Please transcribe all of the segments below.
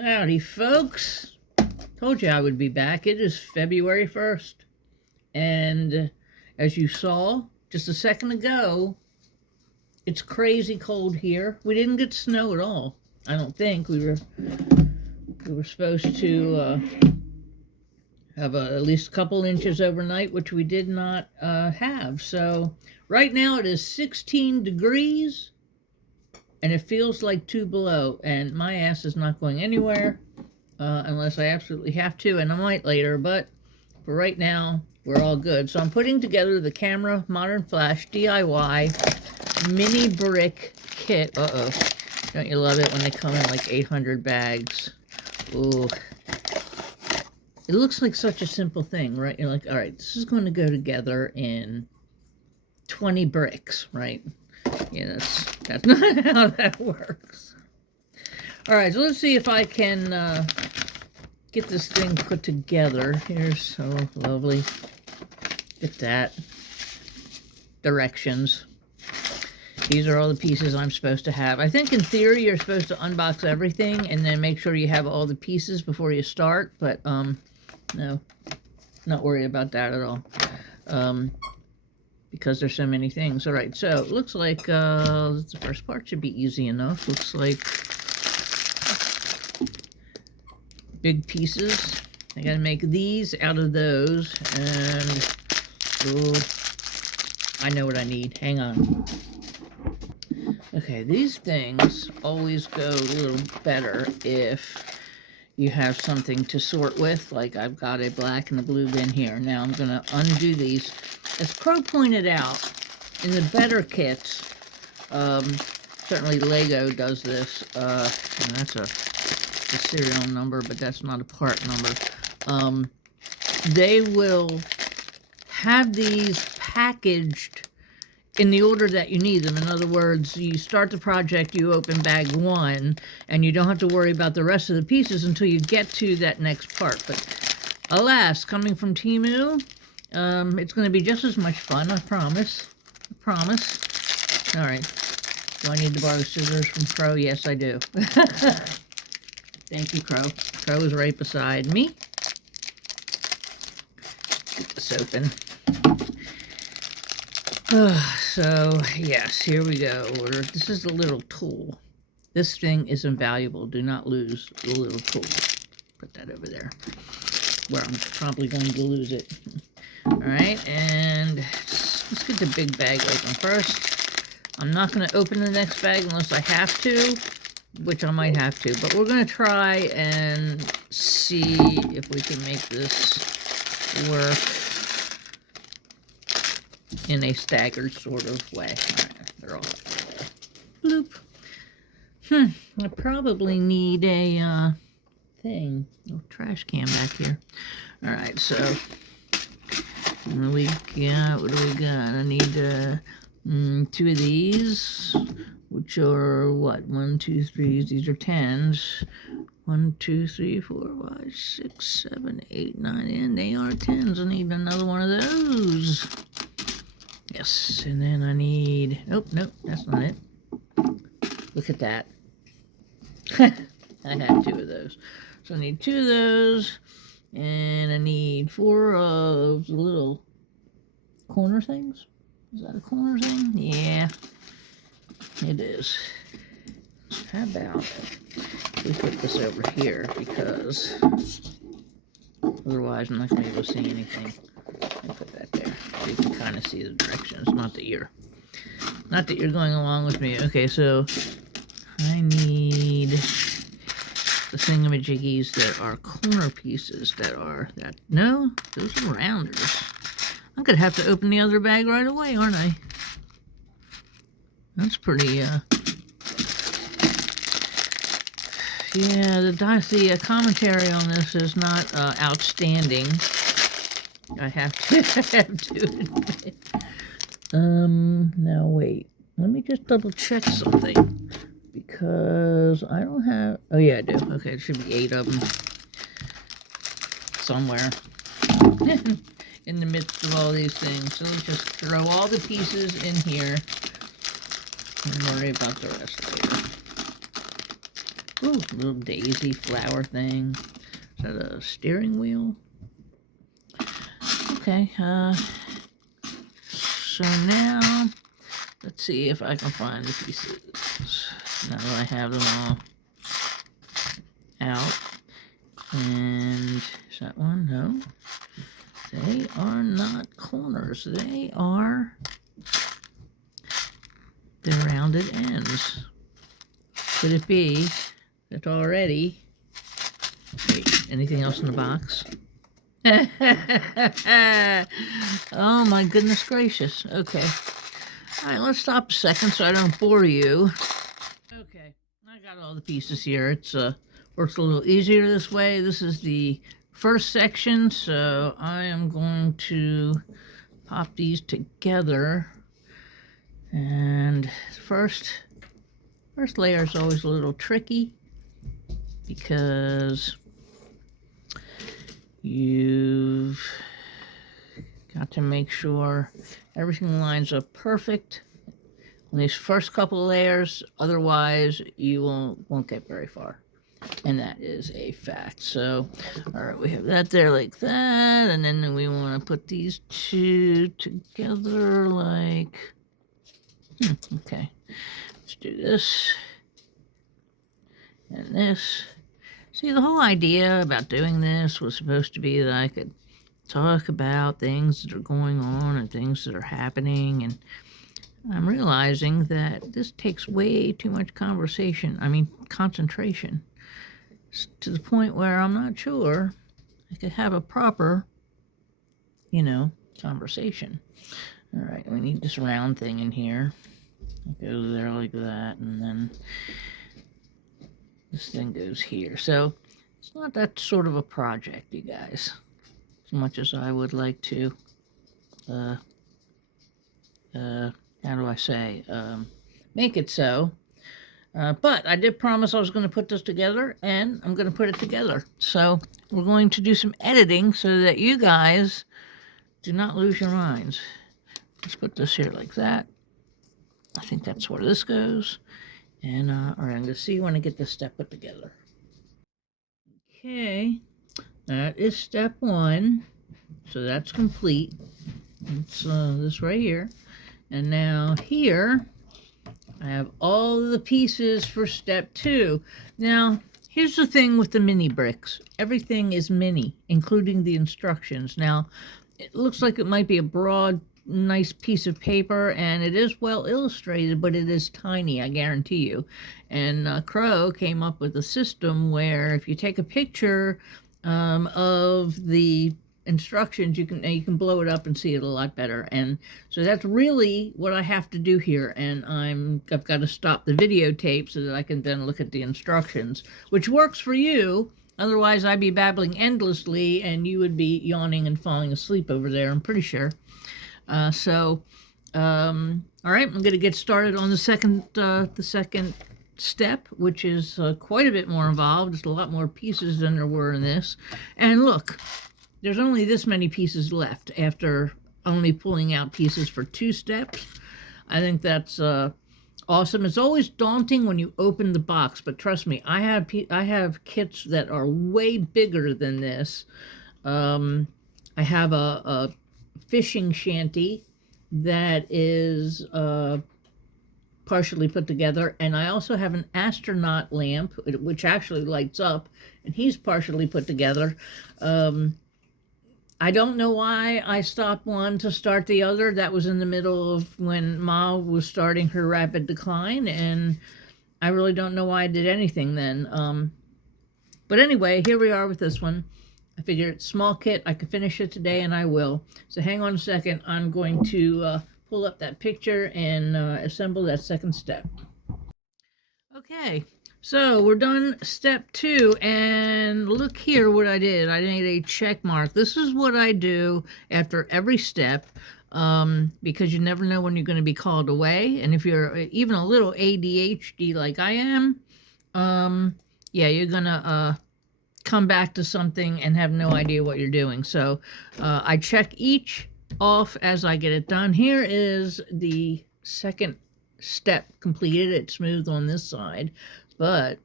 Howdy, folks. Told you I would be back. It is February 1st. And as you saw just a second ago, it's crazy cold here. We didn't get snow at all. I don't think. We were supposed to have at least a couple inches overnight, which we did not have. So right now it is 16 degrees. And it feels like 2 below, and my ass is not going anywhere unless I absolutely have to, and I might later, but for right now, we're all good. So I'm putting together the Camera Modern Flash DIY mini brick kit. Uh-oh. Don't you love it when they come in like 800 bags? Ooh. It looks like such a simple thing, right? You're like, all right, this is going to go together in 20 bricks, right? Yeah, that's not how that works. All right, so let's see if I can get this thing put together. Here's so lovely. Get that. Directions. These are all the pieces I'm supposed to have. I think in theory you're supposed to unbox everything and then make sure you have all the pieces before you start, but no, not worried about that at all. Because there's so many things. All right, so it looks like the first part should be easy enough. Looks like big pieces. I gotta make these out of those, and I know what I need. Hang on. Okay, these things always go a little better if you have something to sort with. Like I've got a black and a blue bin here. Now I'm gonna undo these. As Crow pointed out, in the better kits, certainly Lego does this, and that's a serial number, but that's not a part number. They will have these packaged in the order that you need them. In other words, you start the project, you open bag 1, and you don't have to worry about the rest of the pieces until you get to that next part. But alas, coming from Temu, it's going to be just as much fun, I promise. I promise. All right. Do I need to borrow scissors from Crow? Yes, I do. Thank you, Crow. Crow is right beside me. Get this open. So, yes, here we go. This is the little tool. This thing is invaluable. Do not lose the little tool. Put that over there, where I'm probably going to lose it. Alright, and let's get the big bag open first. I'm not going to open the next bag unless I have to, which I might have to, but we're going to try and see if we can make this work in a staggered sort of way. Alright, they're all bloop. I probably need a thing. Oh, trash can back here. Alright, so what do we got? I need 2 of these, which are what? 1, 2, 3. These are 10s. 1, 2, 3, 4, 5, 6, 7, 8, 9, and they are 10s. I need another one of those. Yes, and then I need. Nope, that's not it. Look at that. I have 2 of those. So I need 2 of those. And I need 4 of the little corner things. Is that a corner thing? Yeah, it is. How about we put this over here, because otherwise I'm not going to be able to see anything. I'll put that there so you can kind of see the directions. Not that you're going along with me. Okay, so I need the thingamajiggies that are corner pieces no, those are rounders. I'm gonna have to open the other bag right away, aren't I? That's pretty, yeah, the commentary on this is not outstanding. I have to admit. Now wait. Let me just double check something. Because I don't have... Oh, yeah, I do. Okay, there should be 8 of them. Somewhere. In the midst of all these things. So let's just throw all the pieces in here. And worry about the rest later. Ooh, little daisy flower thing. Is that a steering wheel? Okay, so now, let's see if I can find the pieces. Now that I have them all out. And is that one? No. They are not corners. They are the rounded ends. Could it be that already? Wait, anything else in the box? Oh my goodness gracious. Okay. All right, let's stop a second so I don't bore you. Okay, I got all the pieces here. It's works a little easier this way. This is the first section, so I am going to pop these together. And first layer is always a little tricky because you've got to make sure everything lines up perfect on these first couple layers, otherwise you won't get very far. And that is a fact. So, all right, we have that there like that, and then we want to put these two together like, okay, let's do this and this. See, the whole idea about doing this was supposed to be that I could talk about things that are going on and things that are happening, and I'm realizing that this takes way too much concentration, to the point where I'm not sure I could have a proper, conversation. All right, we need this round thing in here. It goes there like that, and then this thing goes here. So it's not that sort of a project, you guys, as much as I would like to, how do I say, make it so. But I did promise I was going to put this together, and I'm going to put it together. So we're going to do some editing so that you guys do not lose your minds. Let's put this here like that. I think that's where this goes. And all right, I'm going to see when I get this step put together. Okay, that is step one. So that's complete. It's this right here. And now here, I have all the pieces for step two. Now, here's the thing with the mini bricks. Everything is mini, including the instructions. Now, it looks like it might be a broad, nice piece of paper, and it is well illustrated, but it is tiny, I guarantee you. And Crow came up with a system where if you take a picture of the instructions, you can blow it up and see it a lot better. And so that's really what I have to do here, and I've got to stop the videotape so that I can then look at the instructions, which works for you. Otherwise I'd be babbling endlessly and you would be yawning and falling asleep over there, I'm pretty sure. All right, I'm going to get started on the second step, which is quite a bit more involved. There's a lot more pieces than there were in this. And look, there's only this many pieces left after only pulling out pieces for 2 steps. I think that's awesome. It's always daunting when you open the box, but trust me, I have kits that are way bigger than this. I have a fishing shanty that is partially put together, and I also have an astronaut lamp which actually lights up, and he's partially put together. I don't know why I stopped one to start the other. That was in the middle of when Ma was starting her rapid decline, and I really don't know why I did anything then. But anyway, here we are with this one. I figured it's a small kit. I could finish it today, and I will. So hang on a second. I'm going to pull up that picture and assemble that second step. Okay. So we're done step 2, and look here what I did. I made a check mark. This is what I do after every step, because you never know when you're going to be called away. And if you're even a little ADHD like I am, yeah, you're going to come back to something and have no idea what you're doing. So I check each off as I get it done. Here is the second step completed. It's smooth on this side. But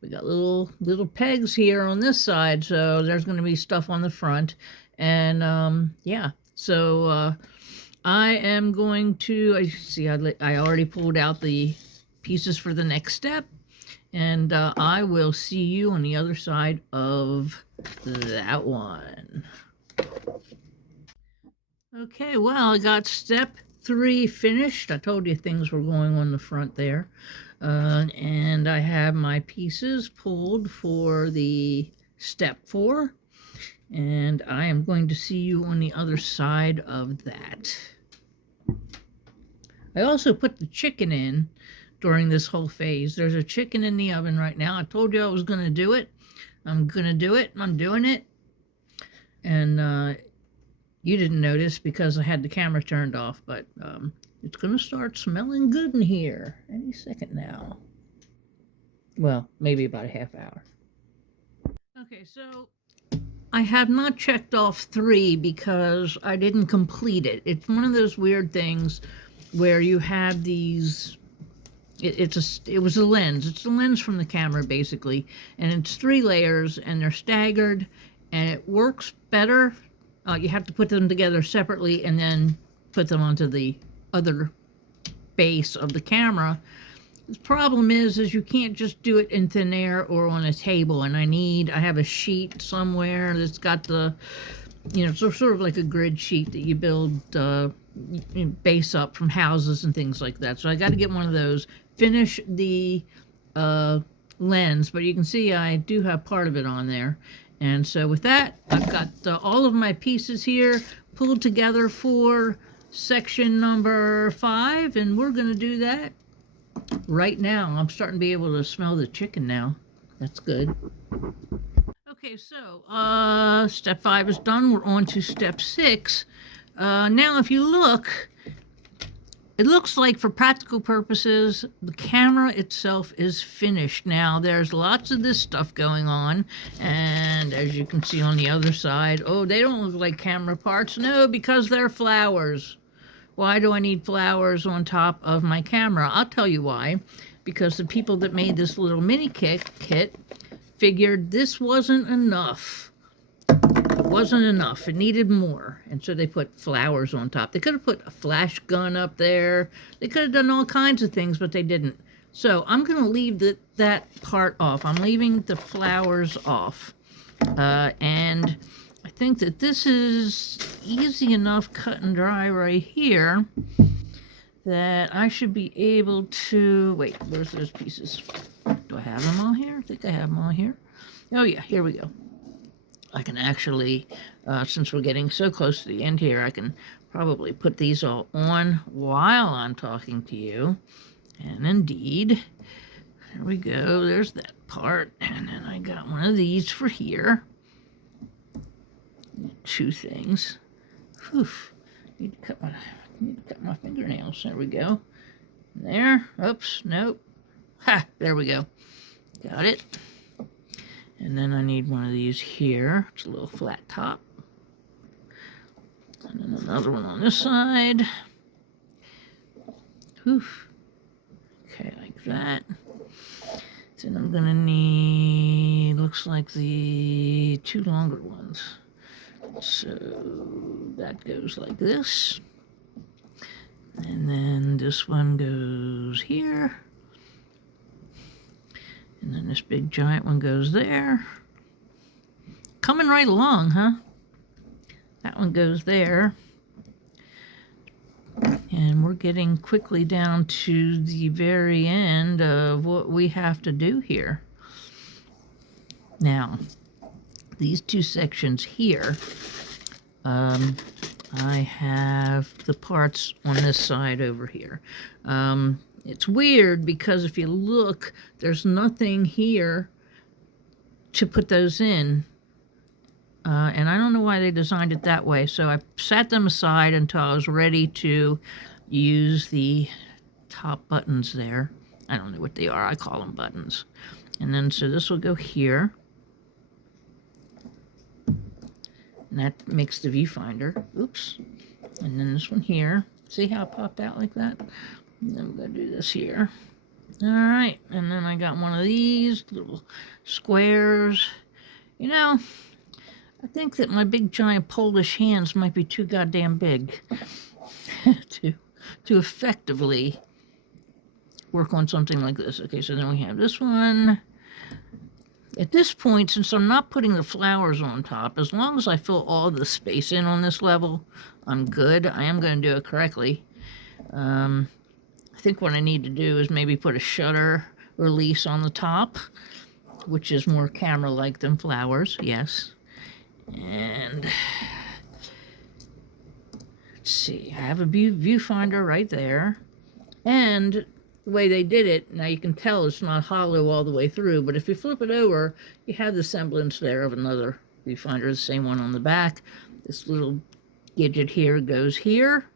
We got little pegs here on this side, so there's going to be stuff on the front. And yeah, so I am going to, I see I already pulled out the pieces for the next step, and I will see you on the other side of that one. Okay, well, I got step 3 finished. I told you things were going on the front there. And I have my pieces pulled for the step 4. And I am going to see you on the other side of that. I also put the chicken in during this whole phase. There's a chicken in the oven right now. I told you I was going to do it. I'm going to do it. I'm doing it. And you didn't notice because I had the camera turned off, but it's going to start smelling good in here any second now. Well, maybe about a half hour. Okay, so I have not checked off 3 because I didn't complete it. It's one of those weird things where you have these, it was a lens. It's the lens from the camera, basically, and it's 3 layers, and they're staggered, and it works better. You have to put them together separately and then put them onto the other base of the camera. The problem is you can't just do it in thin air or on a table, and I have a sheet somewhere that's got the, sort of like a grid sheet that you build base up from houses and things like that. So I got to get one of those, finish the lens, but you can see I do have part of it on there. And so with that, I've got all of my pieces here pulled together for section number 5, and we're going to do that right now. I'm starting to be able to smell the chicken now. That's good. Okay, so step 5 is done. We're on to step 6. Now, if you look, it looks like for practical purposes, the camera itself is finished. Now, there's lots of this stuff going on, and as you can see on the other side, oh, they don't look like camera parts. No, because they're flowers. Why do I need flowers on top of my camera? I'll tell you why. Because the people that made this little mini kit figured this wasn't enough. It wasn't enough. It needed more. And so they put flowers on top. They could have put a flash gun up there. They could have done all kinds of things, but they didn't. So I'm going to leave that part off. I'm leaving the flowers off. And I think that this is easy enough cut and dry right here that I should be able to... Wait, where's those pieces? Do I have them all here? I think I have them all here. Oh yeah, here we go. I can actually, since we're getting so close to the end here, I can probably put these all on while I'm talking to you. And indeed, there we go. There's that part. And then I got one of these for here. 2 things. Whew. Need to cut my fingernails. There we go. There. Oops. Nope. Ha! There we go. Got it. And then I need one of these here. It's a little flat top. And then another one on this side. Whew. Okay, like that. Then I'm gonna need, looks like the 2 longer ones. So that goes like this. And then this one goes here. And then this big giant one goes there. Coming right along, huh? That one goes there. And we're getting quickly down to the very end of what we have to do here. Now, these 2 sections here, I have the parts on this side over here. It's weird because if you look, there's nothing here to put those in. And I don't know why they designed it that way. So I set them aside until I was ready to use the top buttons there. I don't know what they are. I call them buttons. And then so this will go here. And that makes the viewfinder. Oops. And then this one here. See how it popped out like that? And then I'm going to do this here. All right, and then I got one of these little squares. You know, I think that my big giant Polish hands might be too goddamn big to effectively work on something like this. Okay, so then we have this one. At this point, since I'm not putting the flowers on top, as long as I fill all the space in on this level, I'm good. I am going to do it correctly. I think what I need to do is maybe put a shutter release on the top, which is more camera-like than flowers, yes. And let's see, I have a viewfinder right there. And the way they did it, now you can tell it's not hollow all the way through, but if you flip it over, you have the semblance there of another viewfinder, the same one on the back. This little gadget here goes here.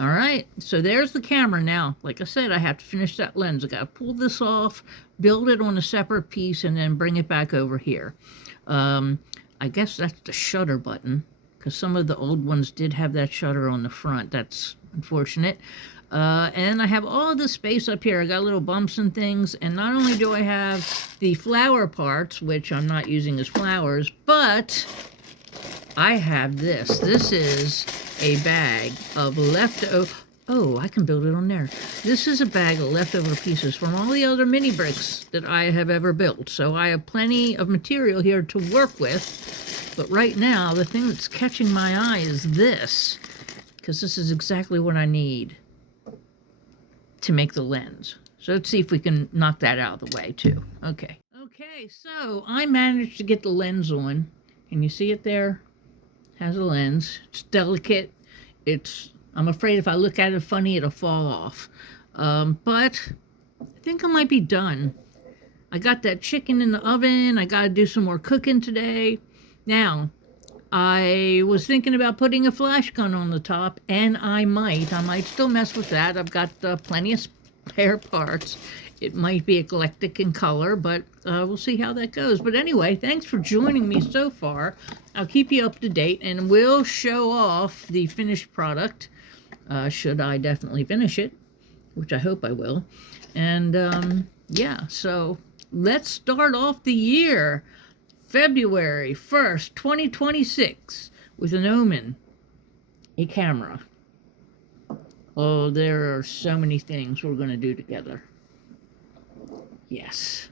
All right, so there's the camera now. Like I said, I have to finish that lens. I got to pull this off, build it on a separate piece, and then bring it back over here. I guess that's the shutter button, because some of the old ones did have that shutter on the front. That's unfortunate. And I have all the space up here. I got little bumps and things, and not only do I have the flower parts, which I'm not using as flowers, but I have this. This is a bag of leftover... Oh, I can build it on there. This is a bag of leftover pieces from all the other mini bricks that I have ever built. So I have plenty of material here to work with. But right now, the thing that's catching my eye is this, because this is exactly what I need to make the lens. So let's see if we can knock that out of the way too. Okay. Okay, so I managed to get the lens on. Can you see it there? It has a lens. It's delicate. I'm afraid if I look at it funny, it'll fall off. But I think I might be done. I got that chicken in the oven. I got to do some more cooking today. Now, I was thinking about putting a flash gun on the top, and I might still mess with that. I've got plenty of spare parts. It might be eclectic in color, but we'll see how that goes. But anyway, thanks for joining me so far. I'll keep you up to date, and we'll show off the finished product, should I definitely finish it, which I hope I will. And yeah, so let's start off the year. February 1st, 2026, with an Omen, a camera. Oh, there are so many things we're going to do together. Yes.